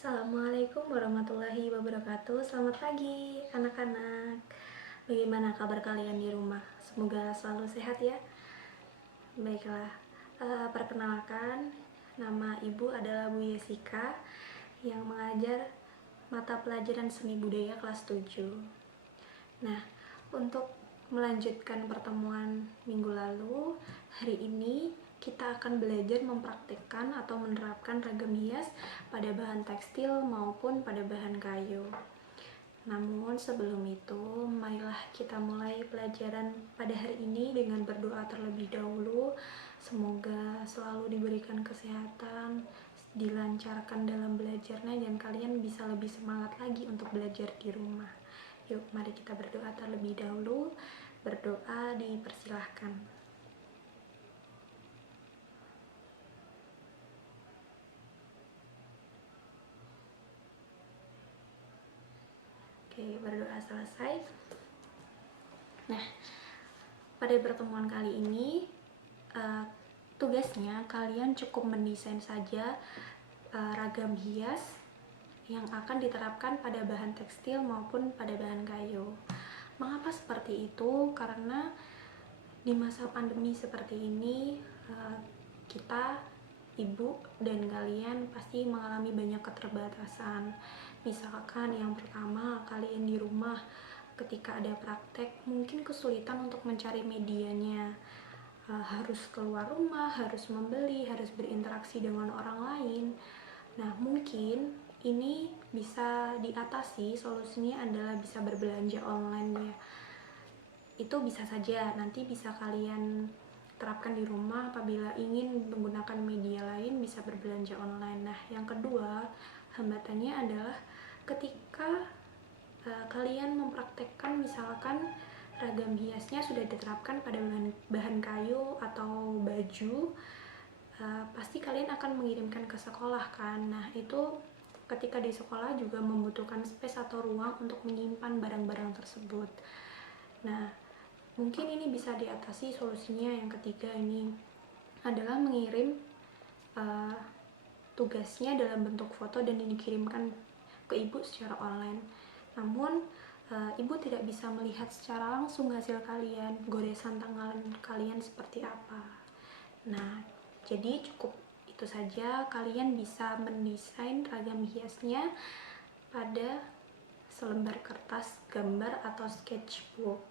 Assalamualaikum warahmatullahi wabarakatuh. Selamat pagi anak-anak. Bagaimana kabar kalian di rumah? Semoga selalu sehat ya. Baiklah, perkenalkan, nama ibu adalah Bu Yesika yang mengajar mata pelajaran seni budaya kelas 7. Nah, untuk melanjutkan pertemuan minggu lalu, hari ini kita akan belajar mempraktikkan atau menerapkan ragam hias pada bahan tekstil maupun pada bahan kayu. Namun sebelum itu, marilah kita mulai pelajaran pada hari ini dengan berdoa terlebih dahulu. Semoga selalu diberikan kesehatan, dilancarkan dalam belajarnya, dan kalian bisa lebih semangat lagi untuk belajar di rumah. Yuk, mari kita berdoa terlebih dahulu. Berdoa dipersilahkan. Oke, berdoa selesai. Nah, pada pertemuan kali ini tugasnya kalian cukup mendesain saja ragam hias yang akan diterapkan pada bahan tekstil maupun pada bahan kayu. Mengapa seperti itu? Karena di masa pandemi seperti ini kita, ibu dan kalian pasti mengalami banyak keterbatasan. Misalkan yang pertama, kalian di rumah ketika ada praktek mungkin kesulitan untuk mencari medianya, harus keluar rumah, harus membeli, harus berinteraksi dengan orang lain. Nah, mungkin ini bisa diatasi. Solusinya adalah bisa berbelanja online ya. Itu bisa saja nanti bisa kalian terapkan di rumah. Apabila ingin menggunakan media lain, bisa berbelanja online. Nah, yang kedua, hambatannya adalah ketika kalian mempraktekkan, misalkan ragam hiasnya sudah diterapkan pada bahan kayu atau baju, pasti kalian akan mengirimkan ke sekolah kan. Nah, itu ketika di sekolah juga membutuhkan space atau ruang untuk menyimpan barang-barang tersebut. Nah, mungkin ini bisa diatasi. Solusinya yang ketiga ini adalah mengirim tugasnya dalam bentuk foto dan dikirimkan ke ibu secara online. Namun ibu tidak bisa melihat secara langsung hasil kalian, goresan tangan kalian seperti apa. Nah, jadi cukup itu saja. Kalian bisa mendesain ragam hiasnya pada selembar kertas gambar atau sketchbook.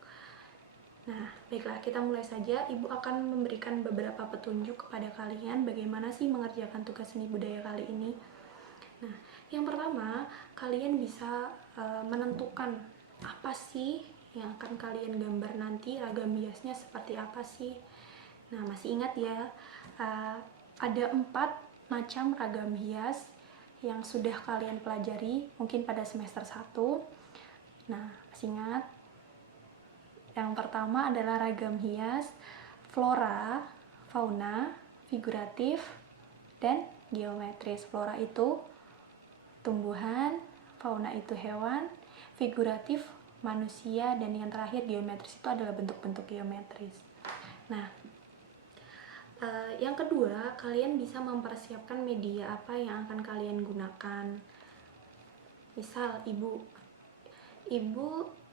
Nah, baiklah, kita mulai saja. Ibu akan memberikan beberapa petunjuk kepada kalian bagaimana sih mengerjakan tugas seni budaya kali ini. Nah, yang pertama, kalian bisa menentukan apa sih yang akan kalian gambar nanti, ragam hiasnya seperti apa sih. Nah, masih ingat ya, ada 4 macam ragam hias yang sudah kalian pelajari mungkin pada semester 1. Nah, masih ingat? Yang pertama adalah ragam hias flora, fauna, figuratif, dan geometris. Flora itu tumbuhan, fauna itu hewan, figuratif manusia, dan yang terakhir geometris itu adalah bentuk-bentuk geometris. Nah, yang kedua, kalian bisa mempersiapkan media apa yang akan kalian gunakan. Misal, ibu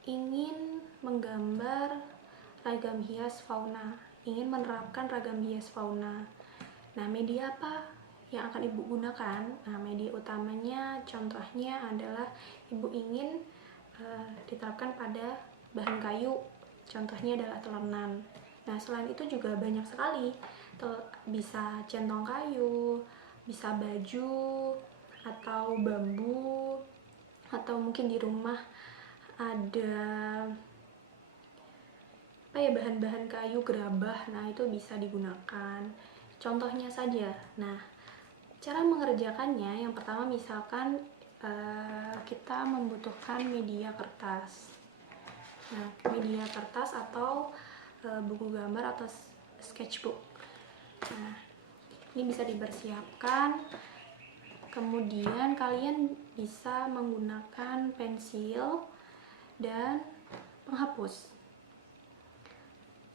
ingin menggambar ragam hias fauna, ingin menerapkan ragam hias fauna. Nah, media apa yang akan ibu gunakan? Nah, media utamanya contohnya adalah ibu ingin diterapkan pada bahan kayu, contohnya adalah telenan. Nah, selain itu juga banyak sekali, bisa centong kayu, bisa baju atau bambu, atau mungkin di rumah ada bahan-bahan kayu, gerabah. Nah, itu bisa digunakan. Contohnya saja. Nah, cara mengerjakannya yang pertama, misalkan kita membutuhkan media kertas. Nah, media kertas atau buku gambar atau sketchbook. Nah, ini bisa dipersiapkan. Kemudian kalian bisa menggunakan pensil dan penghapus.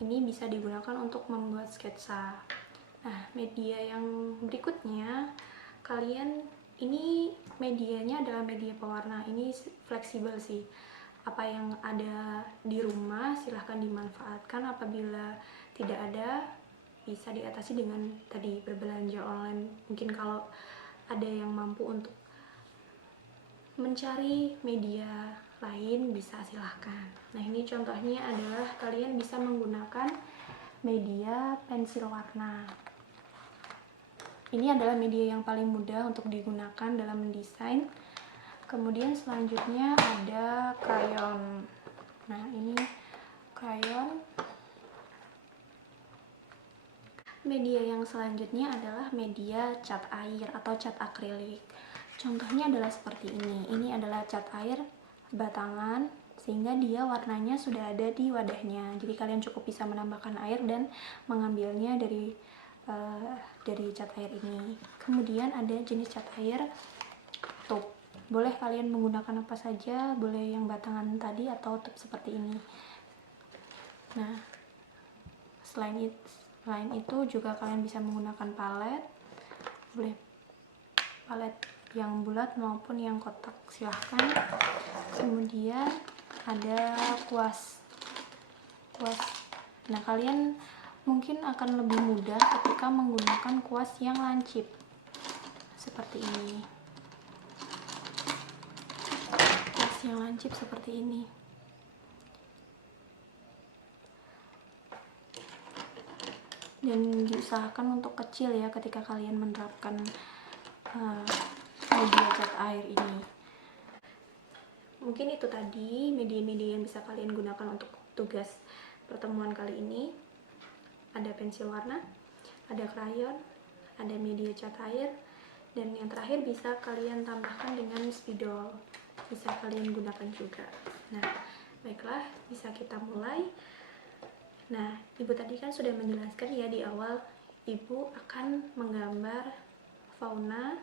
Ini bisa digunakan untuk membuat sketsa. Nah, media yang berikutnya, kalian ini medianya adalah media pewarna, ini fleksibel sih. Apa yang ada di rumah silahkan dimanfaatkan, apabila tidak ada bisa diatasi dengan tadi berbelanja online. Mungkin kalau ada yang mampu untuk mencari media lain bisa silahkan. Nah, ini contohnya adalah kalian bisa menggunakan media pensil warna. Ini adalah media yang paling mudah untuk digunakan dalam mendesain. Kemudian selanjutnya ada krayon. Nah, ini krayon. Media yang selanjutnya adalah media cat air atau cat akrilik. Contohnya adalah seperti ini. Ini adalah cat air batangan, sehingga dia warnanya sudah ada di wadahnya. Jadi kalian cukup bisa menambahkan air dan mengambilnya dari cat air ini. Kemudian ada jenis cat air tube. Boleh kalian menggunakan apa saja, boleh yang batangan tadi atau tube seperti ini. Nah, selain itu juga kalian bisa menggunakan palet, boleh palet yang bulat maupun yang kotak, silahkan. Kemudian ada kuas. Nah, kalian mungkin akan lebih mudah ketika menggunakan kuas yang lancip seperti ini. Kuas yang lancip seperti ini. Dan diusahakan untuk kecil ya ketika kalian menerapkan media cat air ini. Mungkin itu tadi media-media yang bisa kalian gunakan untuk tugas pertemuan kali ini. Ada pensil warna, ada krayon, ada media cat air, dan yang terakhir bisa kalian tambahkan dengan spidol. Bisa kalian gunakan juga. Nah, baiklah, bisa kita mulai. Nah, Ibu tadi kan sudah menjelaskan ya di awal, Ibu akan menggambar fauna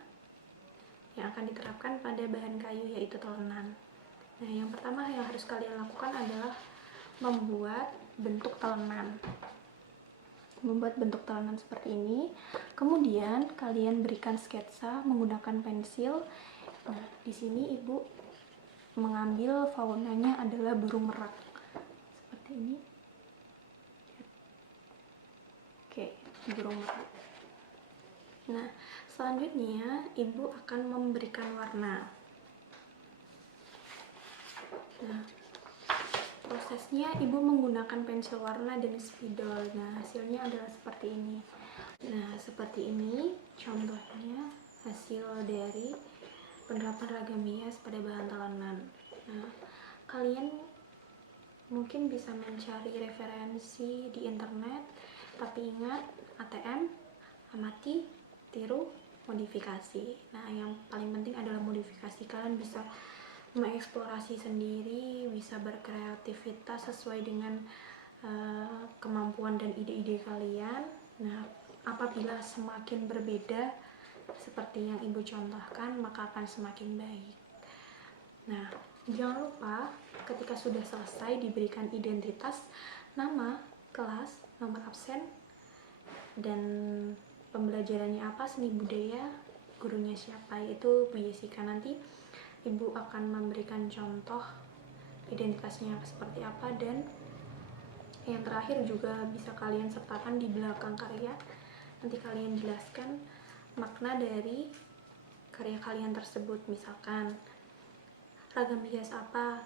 yang akan diterapkan pada bahan kayu, yaitu telenan. Nah, yang pertama yang harus kalian lakukan adalah membuat bentuk telenan. Membuat bentuk telenan seperti ini. Kemudian kalian berikan sketsa menggunakan pensil. Nah, di sini Ibu mengambil faunanya adalah burung merak. Seperti ini. Oke, burung merak. Nah, selanjutnya Ibu akan memberikan warna. Nah, prosesnya Ibu menggunakan pensil warna dan spidol. Nah, hasilnya adalah seperti ini. Nah, seperti ini contohnya hasil dari penerapan ragam hias pada bahan telenan. Nah, kalian mungkin bisa mencari referensi di internet, tapi ingat, ATM, amati, tiru, modifikasi. Nah, yang paling penting adalah modifikasi. Kalian bisa mengeksplorasi sendiri, bisa berkreativitas sesuai dengan kemampuan dan ide-ide kalian. Nah, apabila semakin berbeda seperti yang Ibu contohkan, maka akan semakin baik. Nah, jangan lupa ketika sudah selesai diberikan identitas, nama, kelas, nomor absen, dan pembelajarannya apa, seni budaya, gurunya siapa, yaitu Bu Jessica. Nanti Ibu akan memberikan contoh identitasnya seperti apa, dan yang terakhir juga bisa kalian sertakan di belakang karya. Nanti kalian jelaskan makna dari karya kalian tersebut. Misalkan ragam hias apa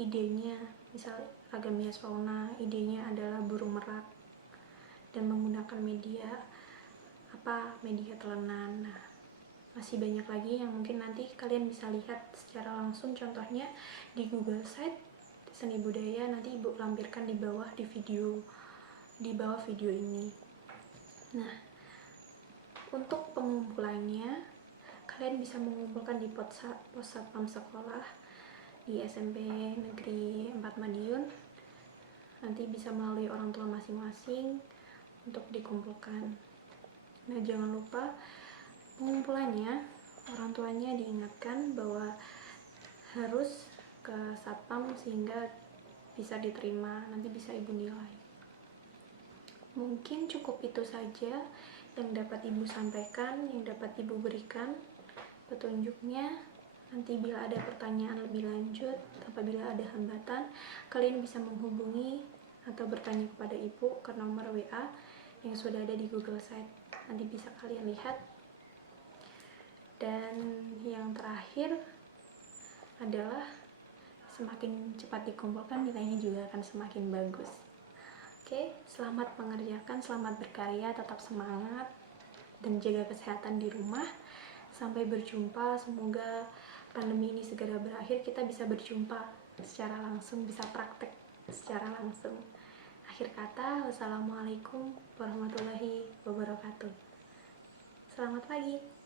idenya, misal ragam hias fauna idenya adalah burung merak dan menggunakan media apa, media telenan. Nah, masih banyak lagi yang mungkin nanti kalian bisa lihat secara langsung contohnya di Google Site seni budaya. Nanti Ibu lampirkan di bawah video ini. Nah, untuk pengumpulannya kalian bisa mengumpulkan di pos satpam sekolah di SMP Negeri 4 Madiun. Nanti bisa melalui orang tua masing-masing untuk dikumpulkan. Nah, jangan lupa pengumpulannya, orang tuanya diingatkan bahwa harus ke satpam sehingga bisa diterima, nanti bisa Ibu nilai. Mungkin cukup itu saja yang dapat Ibu sampaikan, yang dapat Ibu berikan. petunjuknya. Nanti bila ada pertanyaan lebih lanjut, apabila ada hambatan, kalian bisa menghubungi atau bertanya kepada Ibu ke nomor WA yang sudah ada di Google Site. Nanti bisa kalian lihat. Dan yang terakhir adalah semakin cepat dikumpulkan, nilainya juga akan semakin bagus. Oke, selamat mengerjakan, selamat berkarya, tetap semangat, dan jaga kesehatan di rumah. Sampai berjumpa, semoga pandemi ini segera berakhir, kita bisa berjumpa secara langsung, bisa praktek secara langsung. Akhir kata, wassalamualaikum warahmatullahi wabarakatuh. Selamat pagi.